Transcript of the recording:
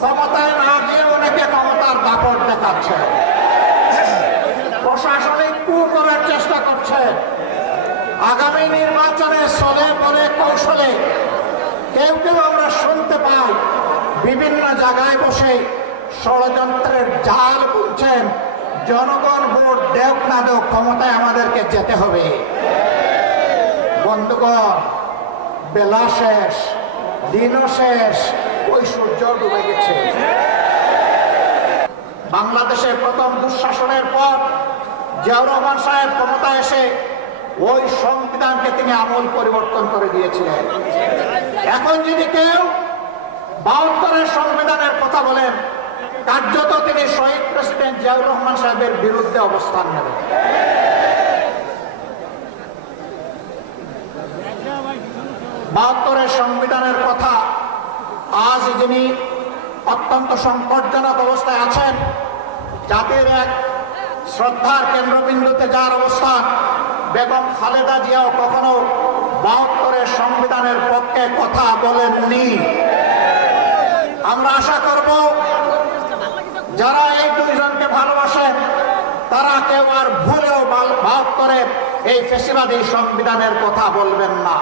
ক্ষমতায় না গিয়ে অনেকে ক্ষমতার দাপট দেখাচ্ছে। প্রশাসনিক কু করার চেষ্টা করছে। আগামী নির্বাচনে চলে বলে কৌশলে কেউ কেউ আমরা শুনতে পাই, বিভিন্ন জায়গায় বসে ষড়যন্ত্রের জাল বুনছেন। জনগণ ভোট দেওক না দেওক, ক্ষমতায় আমাদেরকে যেতে হবে। বন্ধুগণ, বেলা শেষ, দিনও শেষ সূর্য ডুবে গেছে। প্রথম দুঃশাসনের পর জিয়াউর রহমান সাহেব ক্ষমতা এসে ওই সংবিধানকে তিনি আমল পরিবর্তন করে দিয়েছিলেন। এখন যদি কেউ বাহাত্তরের সংবিধানের কথা বলেন কার্যত তিনি শহীদ প্রেসিডেন্ট জিয়াউর রহমান সাহেবের বিরুদ্ধে অবস্থান নেবেন বাহাত্তরের সংবিধানের কথা আজ যিনি অত্যন্ত সংকটজনক অবস্থায় আছেন। জাতির এক শ্রদ্ধার কেন্দ্রবিন্দুতে যার অবস্থান বেগম খালেদা জিয়াও কখনো বাহাত্তরের সংবিধানের পক্ষে কথা বলেননি। আমরা আশা করব, যারা এই দুইজনকে ভালোবাসেন, তারা কেউ আর ভুলেও বাহাত্তরের এই ফেসিবাদী সংবিধানের কথা বলবেন না।